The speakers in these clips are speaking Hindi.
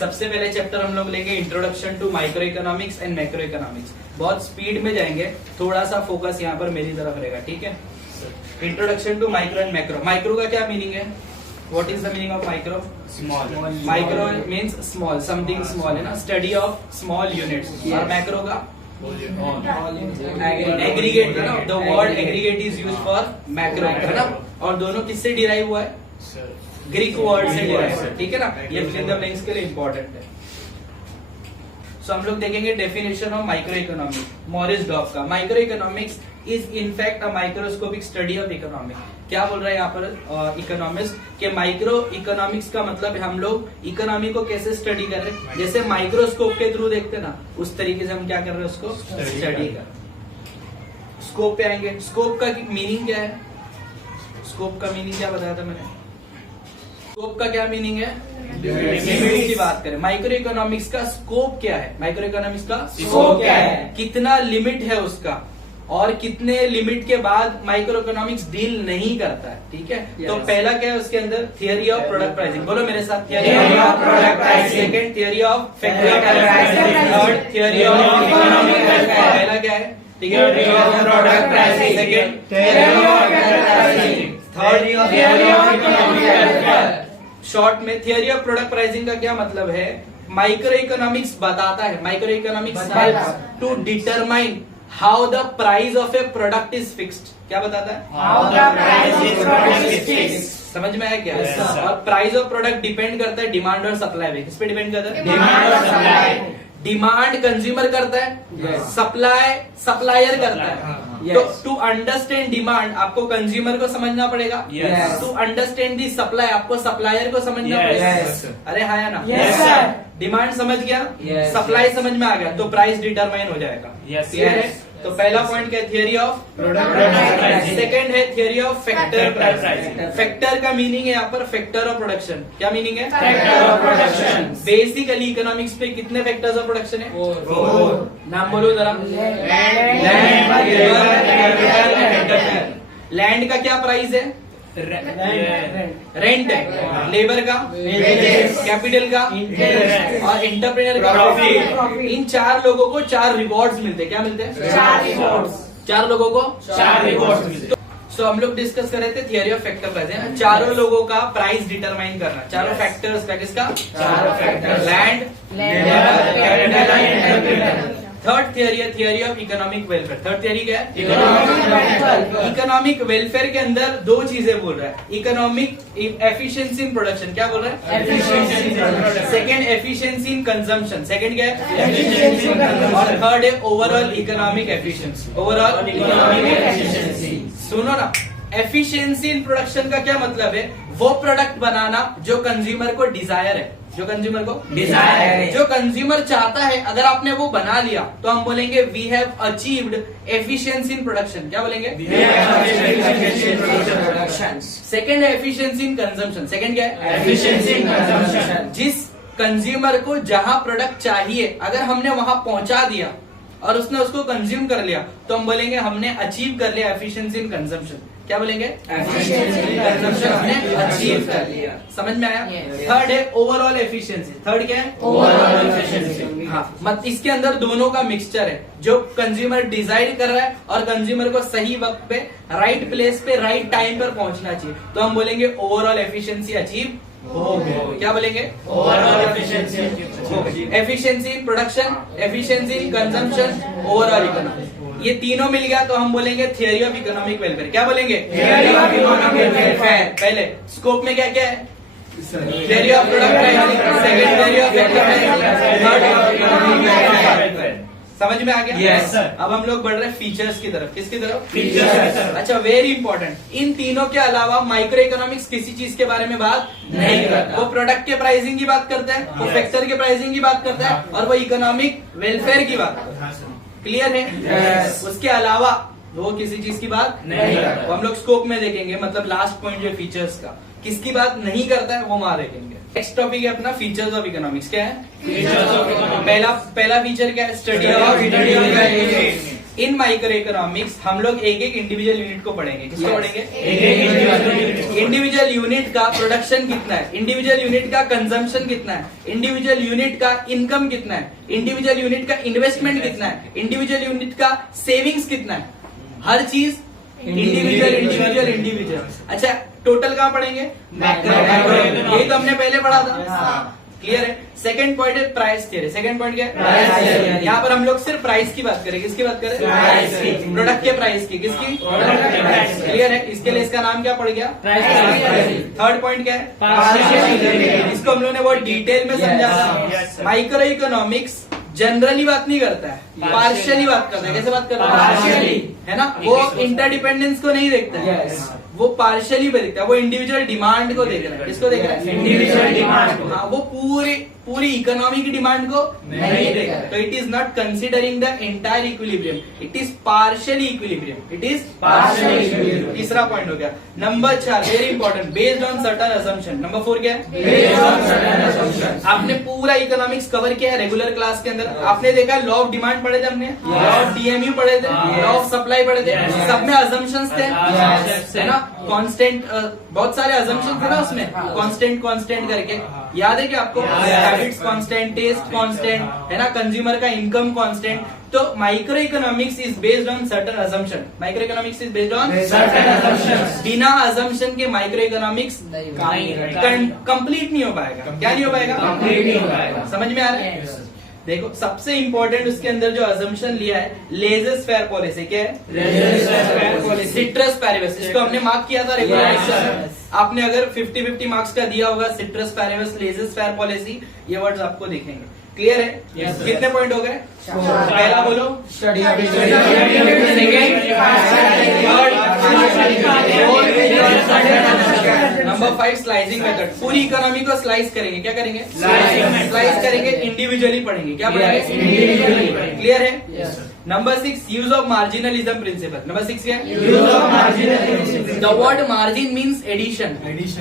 सबसे पहले चैप्टर हम लोग लेंगे introduction to micro economics and macro economics. बहुत स्पीड में जाएंगे, थोड़ा सा फोकस यहाँ पर मेरी तरफ रहेगा, ठीक है। Introduction to micro and macro. Micro का क्या मीनिंग है? What is the meaning of micro? Small. Micro means small, something small है ना, स्टडी ऑफ स्मॉल यूनिट्स। और मैक्रो का एग्रीगेट है ना, the word aggregate is used for macro है ना। और दोनों किससे डिराइव हुआ है? ग्रीक वर्ड से डिराइव है, ठीक है ना। ये फिल इन द ब्लैंक्स के लिए इंपॉर्टेंट है। सो हम लोग देखेंगे definition of micro economics, Maurice Dobb का। Micro economics is in fact a microscopic study of economics. क्या बोल रहा है यहाँ पर इकोनॉमिस्ट के माइक्रो इकोनॉमिक्स का मतलब है हम लोग इकोनॉमी को कैसे स्टडी कर रहे हैं, जैसे माइक्रोस्कोप के थ्रू देखते ना, उस तरीके से हम क्या कर रहे हैं, उसको स्टडी कर। स्कोप पे आएंगे। स्कोप का मीनिंग क्या है? स्कोप का मीनिंग क्या बताया था मैंने? स्कोप का क्या मीनिंग है? लिमिट की बात करें। माइक्रो इकोनॉमिक्स का स्कोप क्या है? माइक्रो इकोनॉमिक्स का स्कोप क्या है? कितना लिमिट है उसका, और कितने लिमिट के बाद माइक्रो इकोनॉमिक्स डील नहीं करता है, ठीक है। तो पहला क्या है उसके अंदर? Theory of product pricing. बोलो मेरे साथ, theory of product pricing. Second, theory of factor pricing. Third, theory of economic welfare. पहला क्या है? Theory of product pricing. Second, theory of factor pricing. Third, theory of economic welfare. Short में थियरी ऑफ प्रोडक्ट प्राइसिंग का क्या मतलब है? माइक्रो इकोनॉमिक्स बताता है, micro economics to determine how the price of a product is fixed. क्या बताता है? How the price of product is fixed. समझ में आया क्या? Yes, sir. और प्राइस ऑफ प्रोडक्ट डिपेंड करता है डिमांड और सप्लाई पे। किस पे डिपेंड करता है? Demand और supply. डिमांड कंज्यूमर करता है, सप्लाई सप्लायर करता है। तो टू अंडरस्टैंड डिमांड आपको कंज्यूमर को समझना पड़ेगा, टू अंडरस्टैंड दी सप्लाई आपको सप्लायर को समझना पड़ेगा। अरे हाँ या ना? डिमांड समझ गया, सप्लाई समझ में आ गया, तो प्राइस डिटरमाइन हो जाएगा। क्लियर है? तो पहला पॉइंट क्या है? Theory of product pricing. Second है theory of factor pricing. Factor का मीनिंग है यहाँ पर फैक्टर ऑफ प्रोडक्शन। क्या मीनिंग है? Factor of production. Basically economics पे कितने फैक्टर्स ऑफ प्रोडक्शन है? 4। नाम बोलो जरा। लैंड का क्या प्राइस है? रेंट है। लेबर का, कैपिटल का, और एंटरप्रेन्योर का प्रॉफिट। इन 4 लोगों को 4 रिवॉर्ड्स मिलते हैं। क्या मिलते हैं? 4 रिवॉर्ड्स। 4 लोगों को 4 रिवॉर्ड्स मिलते हैं। सो हम लोग डिस्कस कर रहे थे थियरी ऑफ फैक्टर प्राइसिंग। चारों लोगों का प्राइस डिटरमाइन करना, चारों फैक्टर्स का। किसका? चारों factors. Land, labour, capital and entrepreneur. Third theory है theory of economic welfare. Third theory क्या है? इकोनॉमिक वेलफेयर के अंदर 2 चीजें बोल रहा है। Economic efficiency in production. क्या बोल रहा है? Efficiency. Second, efficiency in consumption. Second क्या है? एफिशिएंसी। और थर्ड है overall economic efficiency. Overall economic efficiency. सुनो ना, एफिशिएंसी इन प्रोडक्शन का क्या मतलब है? वो प्रोडक्ट बनाना जो कंज्यूमर को डिजायर है, जो कंज्यूमर को डिजायर है, जो कंज्यूमर चाहता है। अगर आपने वो बना लिया तो हम बोलेंगे we have achieved efficiency in production. क्या बोलेंगे? सेकंड है एफिशिएंसी इन कंजम्पशन। सेकंड क्या है? Efficiency in consumption. जिस कंज्यूमर को जहां प्रोडक्ट चाहिए अगर हमने वहां पहुंचा दिया और उसने उसको कंज्यूम कर लिया तो हम बोलेंगे हमने अचीव कर लिया एफिशिएंसी इन कंजम्पशन। क्या बोलेंगे? एफिशिएंसी इन कंजम्पशन हमने अचीव कर लिया। समझ में आया? थर्ड है ओवरऑल एफिशिएंसी। थर्ड क्या है? Overall efficiency. हाँ, मत इसके अंदर दोनों का मिक्सचर है, जो कंज्यूमर डिसाइड कर रहा है और कंज्यूमर को सही वक्त पे, राइट प्लेस पे, राइट टाइम पर पहुंचना चाहिए, तो हम बोलेंगे ओवरऑल एफिशिएंसी अचीव हो गई। क्या बोलेंगे? ओवरऑल एफिशिएंसी हो गई। Efficiency in production, efficiency in consumption, overall economic, ये तीनों मिल गया तो हम बोलेंगे थियरी ऑफ इकोनॉमिक वेलफेयर। क्या बोलेंगे? Theory of economic welfare. पहले स्कोप में क्या क्या है? Theory of product pricing, second theory of factor pricing, third economic welfare. समझ में आ गया? Yes sir. अब हम लोग बढ़ रहे हैं फीचर्स की तरफ। किसकी तरफ? फीचर्स। अच्छा, वेरी इंपॉर्टेंट। इन तीनों के अलावा माइक्रो इकोनॉमिक्स किसी चीज के बारे में बात नहीं करता। वो प्रोडक्ट के प्राइसिंग की बात करता है, वो फैक्टर के प्राइसिंग की बात करता है, और वो इकोनॉमिक वेलफेयर की बात करता है। क्लियर है? उसके अलावा वो किसी चीज की बात नहीं करता। वो हम लोग स्कोप में देखेंगे, मतलब लास्ट पॉइंट जो फीचर्स का किसकी बात नहीं करता है वो वहां देखेंगे। नेक्स्ट टॉपिक है अपना फीचर्स ऑफ इकोनॉमिक्स। क्या है? Features of economics. पहला फीचर क्या है? Study of in micro economics हम लोग एक एक इंडिविजुअल यूनिट को पढ़ेंगे। किसको पढ़ेंगे? इंडिविजुअल यूनिट का प्रोडक्शन कितना है, इंडिविजुअल यूनिट का कंजम्पशन कितना है, इंडिविजुअल यूनिट का इनकम कितना है, इंडिविजुअल यूनिट का इन्वेस्टमेंट कितना है, इंडिविजुअल यूनिट का सेविंग्स कितना है, हर चीज इंडिविजुअल। अच्छा, टोटल कहाँ पढ़ेंगे? मैक्रो। ये तो हमने पहले पढ़ा था, क्लियर है। सेकंड पॉइंट है प्राइस थियरी। सेकंड पॉइंट क्या है? Price theory. यहाँ पर हम लोग सिर्फ प्राइस की बात करें। किसकी बात करें? प्राइस की। प्रोडक्ट के प्राइस की। किसकी? प्रोडक्ट के प्राइस की। क्लियर है। इसके लिए इसका नाम क्या पड़ गया? प्राइस। थर्ड पॉइंट क्या है? पार्शियल। इसको हम लोग ने बहुत डिटेल में समझा था। माइक्रो इकोनॉमिक्स जनरली बात नहीं करता है, पार्शियली बात करता है। कैसे बात करता है? Partially। है ना, वो इंटरडिपेंडेंस को नहीं देखता है, वो पार्शियली पे देखता है, वो इंडिविजुअल डिमांड को देख रहा है। किसको देख रहा है? इंडिविजुअल डिमांड को। हाँ, वो पूरी इकोनॉमी की डिमांड को नहीं देख रहा है। तो it is not considering the entire equilibrium, it is partially equilibrium. It is Partially equilibrium। तीसरा पॉइंट हो गया। Number 4 very important, based on certain assumption. Number 4 क्या है? Based on certain assumptions। आपने पूरा इकोनॉमिक्स कवर किया है रेगुलर क्लास के अंदर। आपने देखा लॉ ऑफ डिमांड पढ़े थे हमने, लॉ ऑफ डीएमयू पढ़े थे, लॉ ऑफ सप्लाई पढ़े थे। सब में असम्पशंस थे, है ना, कांस्टेंट, बहुत सारे असम्पशंस थे ना उसमें, कांस्टेंट करके। याद है कि आपको? हैबिट्स कांस्टेंट, टेस्ट कांस्टेंट, है ना, कंज्यूमर का इनकम कांस्टेंट। तो micro economics is based on certain assumption. Micro economics is based on Certain assumptions। बिना असम्पशन के माइक्रो इकोनॉमिक्स कंप्लीट नहीं हो पाएगा। क्या नहीं हो पाएगा? Complete नहीं हो पाएगा। समझ में आ रहा है? देखो, सबसे इंपॉर्टेंट उसके अंदर जो असम्पशन लिया है, लेजर फेयर पॉलिसी। क्या है? Laissez-faire policy। सिट्रस पैरेबस, इसको हमने मार्क किया था रेगुलर लेक्चर। आपने अगर 50-50 मार्क्स का दिया होगा, सिट्रस पैरेबस, लेजर फेयर पॉलिसी, ये वर्ड्स आपको दिखेंगे। क्लियर है? Yes, sir। कितने पॉइंट हो गए? पहला बोलो, Study नंबर 5 स्लाइसिंग मेथड। पूरी इकोनॉमी को स्लाइस करेंगे। क्या करेंगे? Slicing method। स्लाइस करेंगे, इंडिविजुअली पढ़ेंगे। क्या पढ़ेंगे? Yes, individually पढ़ेंगे। क्लियर है? Yes, sir। Number 6 use of marginalism principle. Number 6 क्या है? Use of marginal principle। The word margin means addition.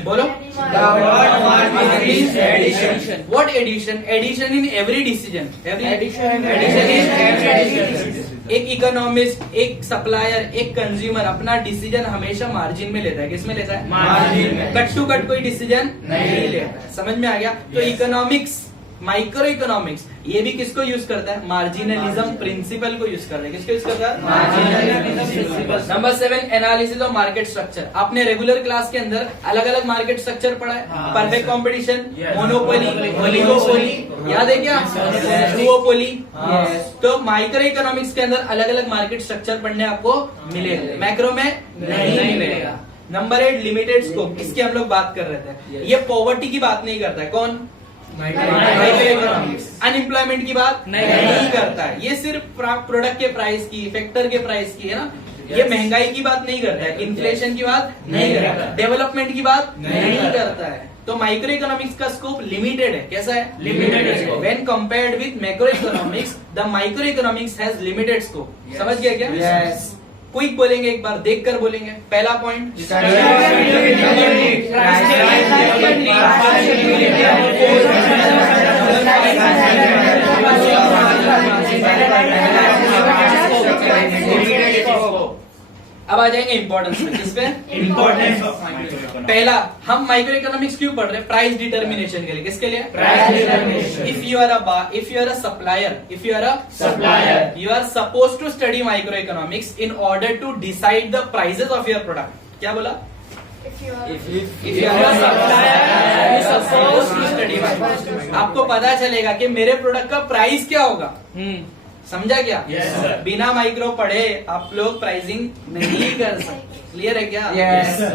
बोलो, The word margin means addition। What addition? Addition in every decision. Addition in in every एक इकोनॉमिस्ट, एक सप्लायर, एक कंज्यूमर अपना डिसीजन हमेशा मार्जिन में लेता है। किस में लेता है? Margin में। कट टू कट कोई डिसीजन नहीं नहीं लेता है। समझ में आ गया? तो Yes। इकोनॉमिक्स, माइक्रो इकोनॉमिक्स, ये भी किसको यूज करता है? मार्जिनलिज्म प्रिंसिपल को यूज करता है। किसको यूज करता है? Marginalism principle। Number 7 analysis of market structure. आपने रेगुलर क्लास के अंदर अलग अलग मार्केट स्ट्रक्चर पढ़ा है। हाँ। Perfect competition, Yes। Monopoly, Monopoly, oligopoly, याद है क्या? Yes। डुओपोली। Yes। तो माइक्रो इकोनॉमिक्स के अंदर अलग अलग मार्केट स्ट्रक्चर पढ़ने आपको मिलेगा, मैक्रो में नहीं मिलेगा। Number 8 limited scope. इसकी हम लोग बात कर रहे थे। Yes। ये पॉवर्टी की बात नहीं करता है। कौन? Micro economics. अनएम्प्लॉयमेंट की बात नहीं करता है। ये सिर्फ प्रोडक्ट के प्राइस की, फैक्टर के प्राइस की, है ना। ये महंगाई की बात नहीं करता है, इन्फ्लेशन की बात नहीं करता है, डेवलपमेंट की बात नहीं करता है। तो माइक्रो इकोनॉमिक्स का स्कोप लिमिटेड है। कैसा है? Limited है। When compared with macro economics, the micro economics has limited scope. Yes। समझ गया क्या? Yes। क्विक बोलेंगे, एक बार देख कर बोलेंगे। पहला पॉइंट, अब आ जाएंगे इंपॉर्टेंस पे। किस पे? Importance of microeconomics। पहला, हम माइक्रो इकोनॉमिक्स क्यों पढ़ रहे हैं? प्राइस डिटर्मिनेशन के लिए। किसके लिए? Price determination। If you are a supplier, Supplier। you are supposed to study microeconomics in order to decide the prices of your product. क्या बोला? If you are a supplier, you are supposed to study microeconomics। आपको पता चलेगा कि मेरे प्रोडक्ट का प्राइस क्या होगा। समझा क्या? Yes, sir। बिना माइक्रो पढ़े आप लोग प्राइसिंग नहीं कर सकते। क्लियर है क्या? Yes, sir।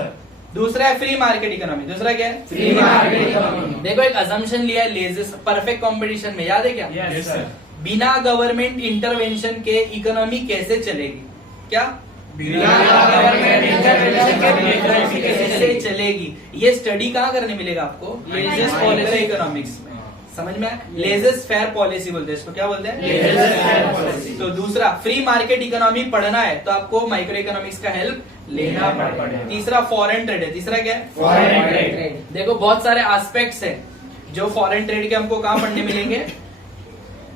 दूसरा है फ्री मार्केट इकोनॉमी। दूसरा क्या है? Free market economy। देखो, एक असम्पशन लिया है लेजेस परफेक्ट कंपटीशन में। याद है क्या? Yes, sir। बिना गवर्नमेंट इंटरवेंशन के इकोनॉमी कैसे चलेगी? क्या? बिना government intervention के economy कैसे चलेगी? ये स्टडी कहाँ करने मिलेगा आपको? लेजेस पॉलिसी इकोनॉमिक्स में। समझ में? लेजेस फेयर पॉलिसी बोलते हैं इसको। क्या बोलते हैं? Laissez-faire policy। तो दूसरा, फ्री मार्केट इकोनॉमी पढ़ना है तो आपको माइक्रो इकोनॉमिक्स का हेल्प लेना पड़ेगा। तीसरा फॉरेन ट्रेड है। तीसरा क्या है? Foreign trade। देखो, बहुत सारे एस्पेक्ट्स हैं जो फॉरेन ट्रेड के हमको कहाँ पढ़ने मिलेंगे?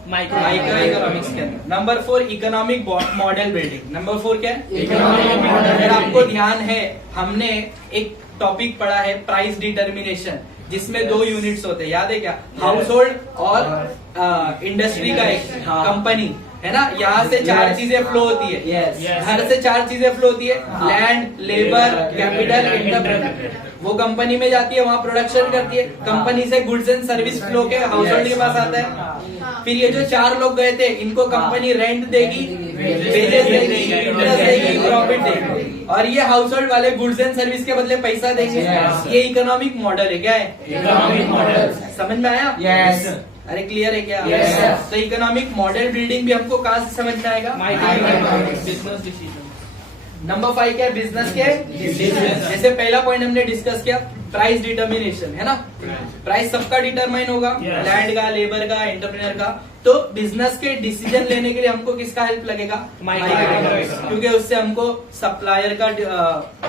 माइक्रो इकोनॉमिक्स के अंदर। Number 4 economic model building. Number 4 क्या है? Economic model. अगर आपको ध्यान है, हमने एक टॉपिक पढ़ा है प्राइस डिटर्मिनेशन, जिसमें 2 यूनिट्स होते हैं, याद है क्या? हाउस होल्ड और इंडस्ट्री का एक कंपनी है ना। यहाँ से 4 चीजें फ्लो होती है, घर से 4 चीजें फ्लो होती है, लैंड, लेबर, कैपिटल, इनकम। वो कंपनी में जाती है, वहाँ प्रोडक्शन करती है, कंपनी से गुड्स एंड सर्विस फ्लो के हाउस होल्ड के पास आता है। फिर ये जो 4 लोग गए थे, इनको कंपनी रेंट देगी, वेजेस देगी, इंटरेस्ट देगी, प्रॉफिट देगी, और ये हाउस होल्ड वाले गुड्स एंड सर्विस के बदले पैसा देंगे। ये इकोनॉमिक मॉडल है। क्या है? Economic model. समझ में आया? यस। अरे क्लियर है क्या? Yes. तो इकोनॉमिक मॉडल बिल्डिंग भी हमको कहाँ से समझ में आएगा? Business decision. नंबर 5 क्या है? बिजनेस के Decisions. जैसे पहला पॉइंट हमने डिस्कस किया, प्राइस डिटर्मिनेशन, है ना। प्राइस सबका डिटरमाइन होगा, Yes. लैंड का, लेबर का, एंटरप्रेन्योर का। तो बिजनेस के डिसीजन लेने के लिए हमको किसका हेल्प लगेगा? Microeconomics. क्योंकि उससे हमको सप्लायर का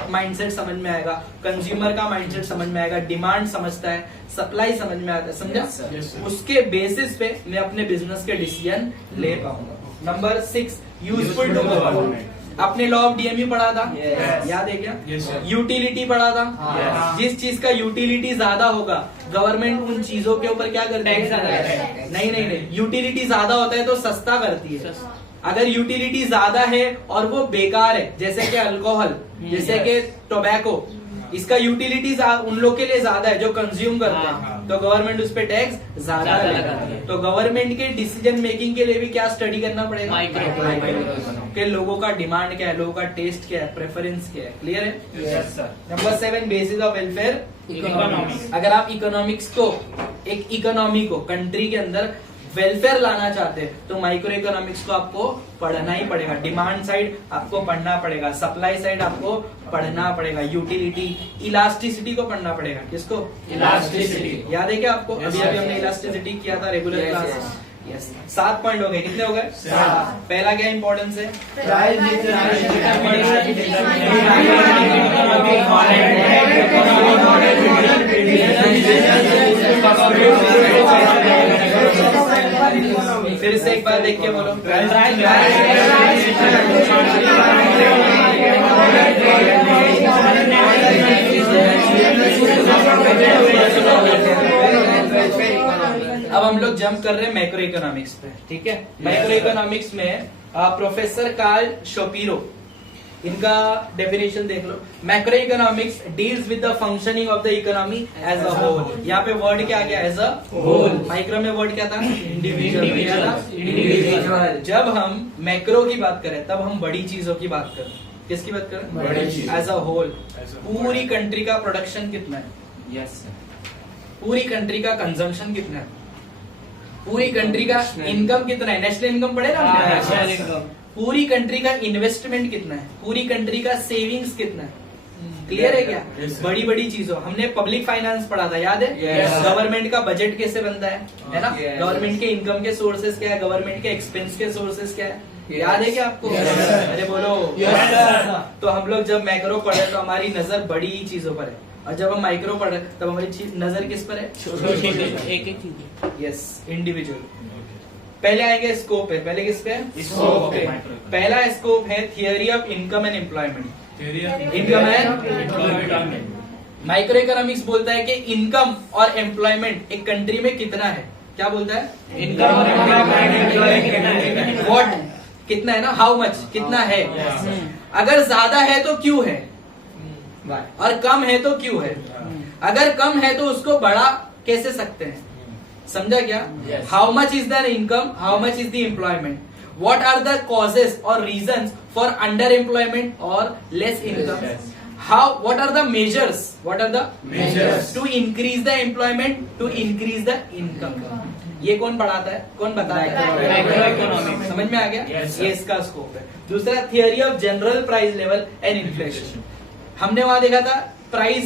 माइंडसेट समझ में आएगा, कंज्यूमर का माइंडसेट समझ में आएगा, डिमांड समझता है, सप्लाई समझ में आता है, समझा? Yes, sir. उसके बेसिस पे मैं अपने बिजनेस के डिसीजन ले पाऊंगा। Number 6 useful to government. आपने लॉ ऑफ डीएमयू पढ़ा था, Yes. याद है क्या? Yes, sir. यूटिलिटी पढ़ा था। Yes. जिस चीज का यूटिलिटी ज्यादा होगा, गवर्नमेंट उन चीजों के ऊपर क्या करती Tax ज्यादा है? है। नहीं, यूटिलिटी ज्यादा होता है तो सस्ता करती है। अगर यूटिलिटी ज्यादा है और वो बेकार है, जैसे कि अल्कोहल, जैसे कि टोबैको, इसका यूटिलिटी उन लोग के लिए ज्यादा है जो कंज्यूम करते हैं, तो गवर्नमेंट उस पर टैक्स ज्यादा लगाती है। तो गवर्नमेंट के डिसीजन मेकिंग के लिए भी क्या स्टडी करना पड़ेगा? माइक्रो कि लोगों का डिमांड क्या है, लोगों का टेस्ट क्या है, प्रेफरेंस क्या है। क्लियर है? Yes sir. Number 7 basis of welfare economics. अगर आप इकोनॉमिक्स को, एक इकोनॉमी को कंट्री के अंदर वेलफेयर लाना चाहते हैं, तो माइक्रो इकोनॉमिक्स को आपको पढ़ना ही पड़ेगा। डिमांड साइड आपको पढ़ना पड़ेगा, सप्लाई साइड आपको पढ़ना पड़ेगा, यूटिलिटी, इलास्टिसिटी को पढ़ना पड़ेगा। किसको? इलास्टिसिटी। याद है क्या आपको? Yes, अभी sir. अभी हमने इलास्टिसिटी किया था regular Yes, class. yes. Yes 7 point हो गए। कितने हो गए? 7। पहला क्या इंपॉर्टेंस है? फिर से एक बार देख के बोलो। अब हम लोग जंप कर रहे हैं मैक्रो इकोनॉमिक्स पे, ठीक है? मैक्रो इकोनॉमिक्स में प्रोफेसर कार्ल शोपिरो, इनका डेफिनेशन देख लो। Macro economics deals with the functioning of the economy as a whole. यहाँ पे वर्ड क्या आ गया? As a whole. माइक्रो में वर्ड क्या था? इंडिविजुअल। जब हम मैक्रो की बात करें तब हम बड़ी चीजों की बात करें। किसकी बात करें? बड़ी चीज। As a whole. पूरी कंट्री का प्रोडक्शन कितना है? Yes sir. पूरी कंट्री का कंजम्पशन कितना है? पूरी कंट्री का इनकम कितना है? नेशनल इनकम पढ़े ना हमने? National income. पूरी कंट्री का इन्वेस्टमेंट कितना है? पूरी कंट्री का सेविंग्स कितना है? क्लियर है क्या? Yes, sir. बड़ी बड़ी चीजों, हमने पब्लिक फाइनेंस पढ़ा था, याद है? Yes, sir. गवर्नमेंट का बजट कैसे बनता है ना? Yes. गवर्नमेंट के इनकम के सोर्सेस क्या है, गवर्नमेंट के एक्सपेंस के सोर्सेस क्या है? Yes. याद है क्या आपको? Yes, sir. अरे बोलो। Yes, sir. तो हम लोग जब मैक्रो पढ़े तो हमारी नजर बड़ी चीजों पर है, और जब हम माइक्रो पढ़े तब हमारी नजर किस पर है? एक एक चीज। Yes, individual. पहले आएंगे स्कोप है। पहले किस पे है? स्कोप पे। पहला स्कोप है theory of income and employment. Income and micro economics बोलता है कि इनकम और एम्प्लॉयमेंट एक कंट्री में कितना है। क्या बोलता है? इनकम व्हाट, कितना है ना, हाउ मच, कितना है। अगर ज्यादा है तो क्यों है, और कम है तो क्यों है। अगर कम है तो उसको बढ़ा कैसे सकते हैं, समझा क्या? Yes. How much is the income, how much is the employment, what are the causes or reasons for underemployment or less income. Yes. What are the measures to increase the employment, to increase the income. ये कौन पढ़ाता है, कौन बताता है? Microeconomics. समझ में आ गया? Yes, sir. ये इसका स्कोप है। दूसरा theory of general price level and inflation. हमने वहां देखा था प्राइस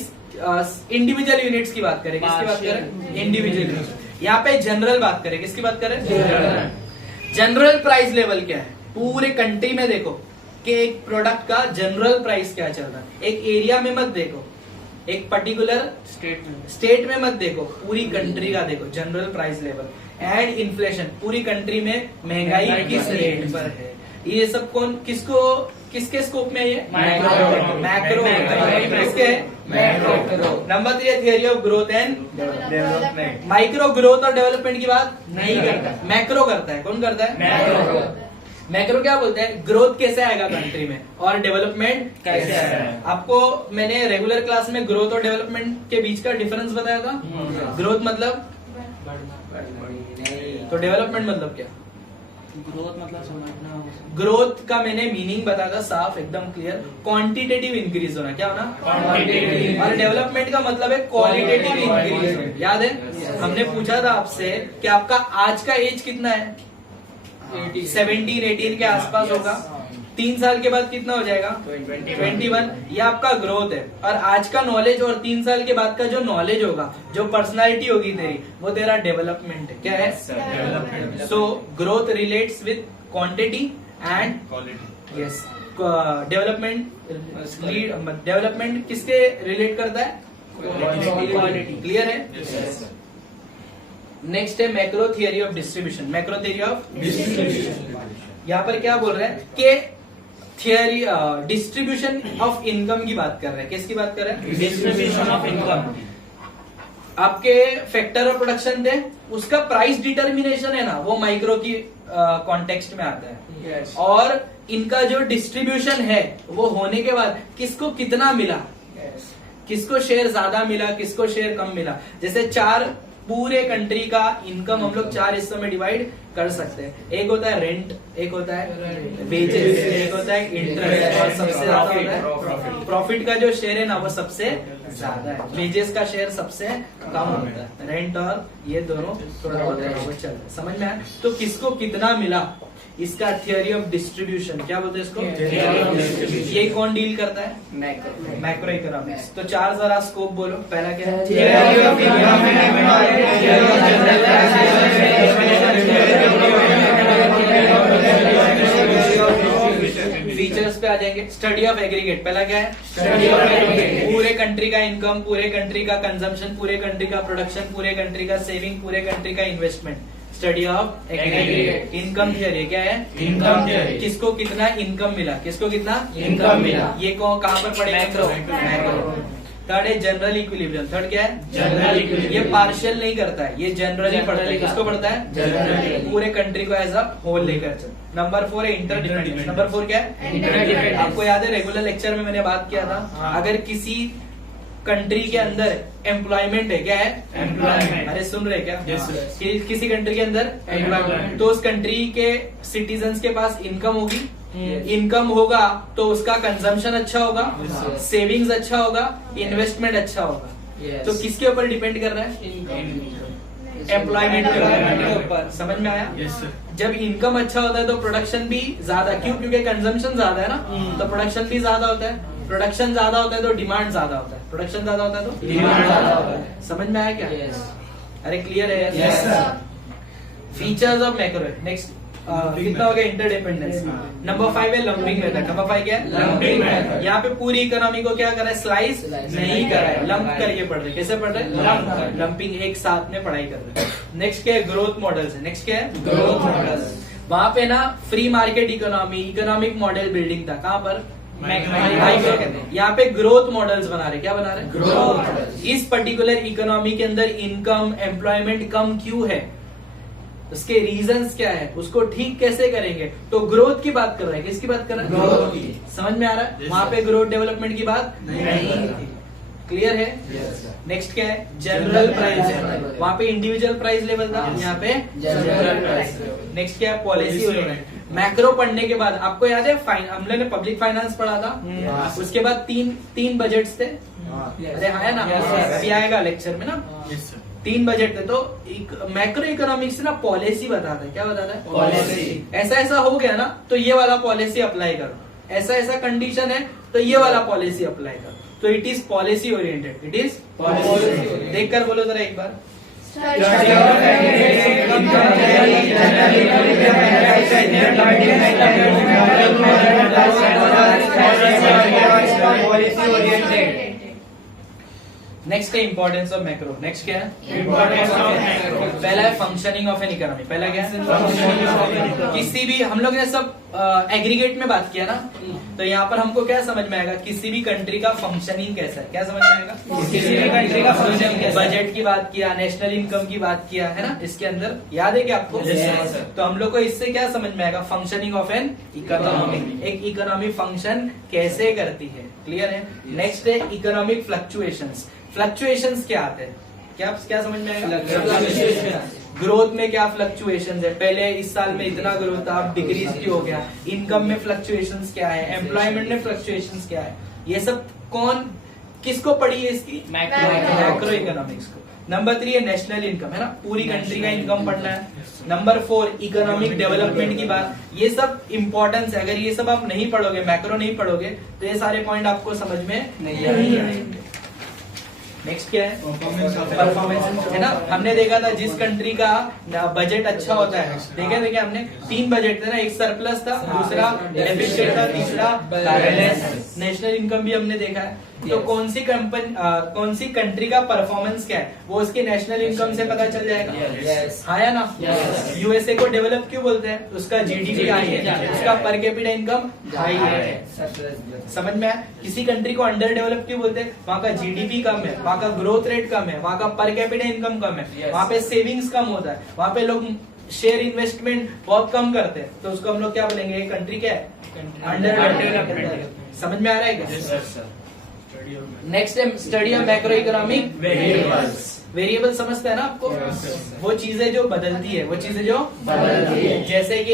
इंडिविजुअल यूनिट्स की बात करें। किसकी बात करें? Individual unit. यहाँ पे जनरल बात करें। किसकी बात करें? जनरल प्राइस लेवल क्या है पूरे कंट्री में। देखो कि एक प्रोडक्ट का जनरल प्राइस क्या चल रहा है। एक एरिया में मत देखो, एक पर्टिकुलर स्टेट में मत देखो, पूरी कंट्री का देखो general price level. And inflation, पूरी कंट्री में महंगाई किस रेट पर है। ये सब कौन किसके स्कोप में है ये? मैक्रो। किसके? Macro. Number 3 theory of growth and development. Micro growth और डेवलपमेंट की बात नहीं करता। मैक्रो करता है। कौन करता है? मैक्रो। मैक्रो क्या बोलते हैं? ग्रोथ कैसे आएगा कंट्री में और डेवलपमेंट कैसे आएगा। आपको मैंने रेगुलर क्लास में ग्रोथ और डेवलपमेंट के बीच का डिफरेंस बताया था। ग्रोथ मतलब, तो डेवलपमेंट मतलब क्या? ग्रोथ मतलब समझना। ग्रोथ का मैंने मीनिंग बताया था, साफ एकदम क्लियर, क्वांटिटेटिव इंक्रीज होना। क्या होना? Quantitative। और डेवलपमेंट का मतलब है क्वालिटेटिव इंक्रीज होना। याद है हमने पूछा था आपसे कि आपका आज का एज कितना है? 17-18 के आसपास होगा। 3 साल के बाद कितना हो जाएगा? 21। ये आपका ग्रोथ है। और आज का नॉलेज और 3 साल के बाद का जो नॉलेज होगा, जो पर्सनालिटी होगी तेरी, वो तेरा डेवलपमेंट है। क्या है? Development. So growth relates with quantity and quality. Yes development किसके रिलेट करता है? क्वालिटी। क्लियर है? नेक्स्ट है macro theory of distribution. Macro theory of यहाँ पर क्या बोल रहे हैं कि थियरी डिस्ट्रीब्यूशन ऑफ इनकम की बात कर रहे हैं। किसकी बात कर रहे हैं? Distribution of income. आपके फैक्टर ऑफ प्रोडक्शन थे, उसका प्राइस डिटर्मिनेशन है ना, वो माइक्रो की कॉन्टेक्स्ट में आता है। और इनका जो डिस्ट्रीब्यूशन है वो होने के बाद किसको कितना मिला, किसको शेयर ज्यादा मिला, किसको शेयर कम मिला। जैसे पूरे कंट्री का इनकम हम लोग 4 हिस्सों में डिवाइड कर सकते हैं। एक होता है रेंट, एक होता है वेजेस, एक होता है इंटरेस्ट, और सबसे ज्यादा होता है प्रॉफिट का जो शेयर है ना, वो सबसे ज्यादा है। वेजेस का शेयर सबसे कम होता है। रेंट और ये दोनों थोड़ा बहुत बराबर चल रहा है। समझ में आया? तो किसको कितना मिला, इसका थियरी ऑफ डिस्ट्रीब्यूशन क्या बोलते हैं इसको? ये कौन डील करता है? Macro economics. तो 4 जरा स्कोप बोलो। पहला क्या है? थियरी ऑफ फीचर्स पे आ जाएंगे। Study of aggregate. पहला क्या है? Study of aggregate. पूरे कंट्री का इनकम, पूरे कंट्री का कंजम्पशन, पूरे कंट्री का प्रोडक्शन, पूरे कंट्री का सेविंग, पूरे कंट्री का investment. Study of aggregate. Income theory क्या है? Income theory. किसको कितना इनकम मिला, किसको कितना इनकम मिला। ये कहाँ पर पड़ेगा? मैक्रो। थर्ड है जनरल इक्विलिब्रियम। थर्ड क्या है? General equilibrium. ये पार्शियल नहीं करता है, ये जनरली पढ़ता है। किसको पढ़ता है? जनरली। पूरे कंट्री को एज अ होल लेकर चल। नंबर 4 है इंटरडिपेंडेंस। नंबर 4 क्या है? इंटरडिपेंडेंस। आपको याद है रेगुलर लेक्चर में मैंने बात किया था, अगर किसी कंट्री के अंदर एम्प्लॉयमेंट है, क्या है? एम्प्लॉयमेंट। अरे सुन रहे क्या? Yes, sir. किसी कंट्री के अंदर Employment। तो उस कंट्री के सिटीजन्स के पास इनकम होगी। इनकम होगा तो उसका कंजम्पशन अच्छा होगा, सेविंग्स अच्छा होगा, इन्वेस्टमेंट अच्छा होगा। तो किसके ऊपर डिपेंड कर रहा है? एम्प्लॉयमेंट के ऊपर। समझ में आया? Yes sir. जब इनकम अच्छा होता है तो प्रोडक्शन भी ज्यादा, क्यों? क्योंकि कंजम्पशन ज्यादा है ना, तो प्रोडक्शन भी ज्यादा होता है। प्रोडक्शन ज्यादा होता है तो डिमांड ज्यादा होता है। प्रोडक्शन ज्यादा होता है तो डिमांड ज्यादा होता है। समझ में आया क्या? अरे क्लियर है? Yes, sir. Features of macro. Next कितना हो गया? इंटरडिपेंडेंस। नंबर 5 है लंपिंग मेथड। नंबर 5 क्या है? Lumping method। यहाँ पे पूरी इकोनॉमी को क्या करा है? स्लाइस नहीं करा है, लंप करके पढ़ रहे। कैसे पढ़ रहे? लंपिंग एक साथ में पढ़ाई कर रहे। नेक्स्ट क्या है? ग्रोथ मॉडल्स है। नेक्स्ट क्या है? Growth models. वहां पे ना free market economy, economic model building था। कहाँ पर? माइक्रो कहते हैं। यहाँ पे ग्रोथ मॉडल्स बना रहे। क्या बना रहे? Growth models। इस पर्टिकुलर इकोनॉमी के अंदर इनकम, एम्प्लॉयमेंट कम क्यों है, उसके रीजंस क्या है, उसको ठीक कैसे करेंगे। तो ग्रोथ की बात कर रहे हैं। किसकी बात कर रहे हैं? ग्रोथ की। समझ में आ रहा है? Yes, वहां sir। पे ग्रोथ डेवलपमेंट की बात नहीं थी। क्लियर है? Yes, sir। नेक्स्ट क्या है? जनरल प्राइस है। वहां पे इंडिविजुअल प्राइस लेवल था, Yes। यहाँ पे जनरल प्राइस। नेक्स्ट क्या है? Policy oriented. मैक्रो पढ़ने के बाद आपको याद है हम लोगों ने पब्लिक फाइनेंस पढ़ा था। Yes। उसके बाद तीन बजट्स थे। अरे हाँ है ना? Yes, yes। अभी आएगा लेक्चर में ना। Yes sir. 3 बजट थे। तो मैक्रो इकोनॉमिक्स से ना पॉलिसी बताता है। क्या बताता है? पॉलिसी। ऐसा ऐसा हो गया ना तो ये वाला पॉलिसी अप्लाई करो, ऐसा ऐसा कंडीशन है तो ये वाला पॉलिसी अप्लाई करो। तो it is policy oriented. It is Policy। देखकर बोलो जरा एक बार। Study of aggregate income theory, general equilibrium analysis, policy oriented। Next है इंपॉर्टेंस ऑफ मैक्रो। नेक्स्ट क्या है? Importance of macro। पहला है फंक्शनिंग ऑफ एन इकोनॉमी। पहला क्या है? Functioning of an economy। किसी भी, हम लोग ने सब एग्रीगेट में बात किया ना, तो यहाँ पर हमको क्या समझ में आएगा? किसी भी कंट्री का फंक्शनिंग कैसा है, क्या समझ में आएगा? किसी भी कंट्री का फंक्शन कैसा है। बजट की बात किया, नेशनल इनकम की बात किया, है ना, इसके अंदर याद है क्या आपको? Yes, sir। तो हम लोग को इससे क्या समझ में आएगा? फंक्शनिंग ऑफ एन इकोनॉमी, एक इकोनॉमी फंक्शन कैसे करती है। क्लियर है? नेक्स्ट है इकोनॉमिक फ्लक्चुएशंस। फ्लक्चुएशंस क्या आते हैं? क्या समझ में आएगा? ग्रोथ में क्या फ्लक्चुएशंस है? पहले इस साल में इतना ग्रोथ था, अब डिक्रीज क्यों हो गया? इनकम में फ्लक्चुएशंस क्या है? एम्प्लॉयमेंट में फ्लक्चुएशंस क्या है? ये सब कौन किसको पढ़ी है इसकी? मैक्रो इकोनॉमिक्स को। नंबर 3 है नेशनल इनकम, है ना, पूरी कंट्री का इनकम पढ़ना है। नंबर 4 इकोनॉमिक डेवलपमेंट की बात। ये सब इंपॉर्टेंस है, अगर ये सब आप नहीं पढ़ोगे, मैक्रो नहीं पढ़ोगे, तो ये सारे पॉइंट आपको समझ में नहीं आएंगे। नेक्स्ट क्या है? परफॉर्मेंस, है ना। हमने देखा था जिस कंट्री का बजट अच्छा होता है, देखे हमने 3 बजट थे ना, एक सरप्लस था, दूसरा डेफिसिट था, तीसरा बैलेंस। नेशनल इनकम भी हमने देखा है। तो कौन सी कंट्री का परफॉर्मेंस क्या है वो उसके नेशनल इनकम से पता चल जाएगा। हाँ या ना? यूएसए को डेवलप क्यों बोलते हैं? उसका जीडीपी हाई है, उसका पर कैपिटा इनकम हाई है। समझ में आया? किसी कंट्री को अंडर डेवलप क्यों बोलते हैं? वहाँ का जीडीपी कम है, वहाँ का ग्रोथ रेट कम है, वहाँ का पर कैपिटा इनकम कम है, वहाँ पे सेविंग्स कम होता है, वहाँ पे लोग शेयर इन्वेस्टमेंट बहुत कम करते हैं, तो उसको हम लोग क्या बोलेंगे? ये कंट्री क्या है? Under developed. समझ में आ रहा है क्या? नेक्स्ट है study of macro economic variables. Variable समझते हैं ना आपको? वो चीजें जो बदलती है, वो चीजें जो बदलती है, जैसे कि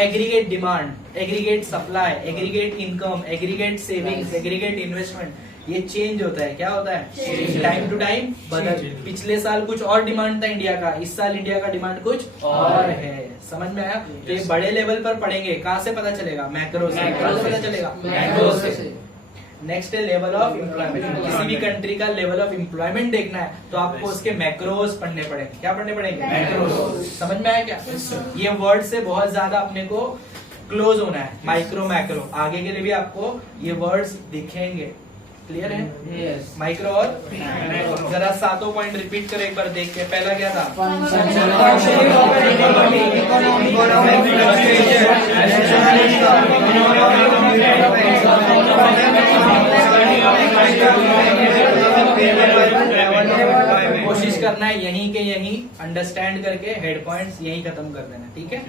aggregate demand, aggregate supply, aggregate income, aggregate savings, aggregate investment, ये चेंज होता है। क्या होता है? टाइम टू टाइम बदल। पिछले साल कुछ और डिमांड था इंडिया का, इस साल इंडिया का डिमांड कुछ और है। समझ में आया? तो ये बड़े लेवल पर पढ़ेंगे। कहाँ से पता चलेगा? मैक्रो से। कहाँ से पता चलेगा? मैक्रो से। नेक्स्ट है लेवल ऑफ एम्प्लॉयमेंट। किसी भी कंट्री का लेवल ऑफ एम्प्लॉयमेंट देखना है तो आपको उसके मैक्रोस पढ़ने पड़ेंगे। क्या पढ़ने पड़ेंगे? मैक्रोस। समझ में आया क्या? ये वर्ड से बहुत ज्यादा अपने को क्लोज होना है। माइक्रो मैक्रो, आगे के लिए भी आपको ये वर्ड्स दिखेंगे। क्लियर है? माइक्रो और जरा 7 पॉइंट रिपीट करो एक बार देख के। पहला क्या था? Functioning of an economy, economic कोशिश करना है यहीं के यहीं अंडरस्टैंड करके हेड पॉइंट्स यहीं खत्म कर देना। ठीक है?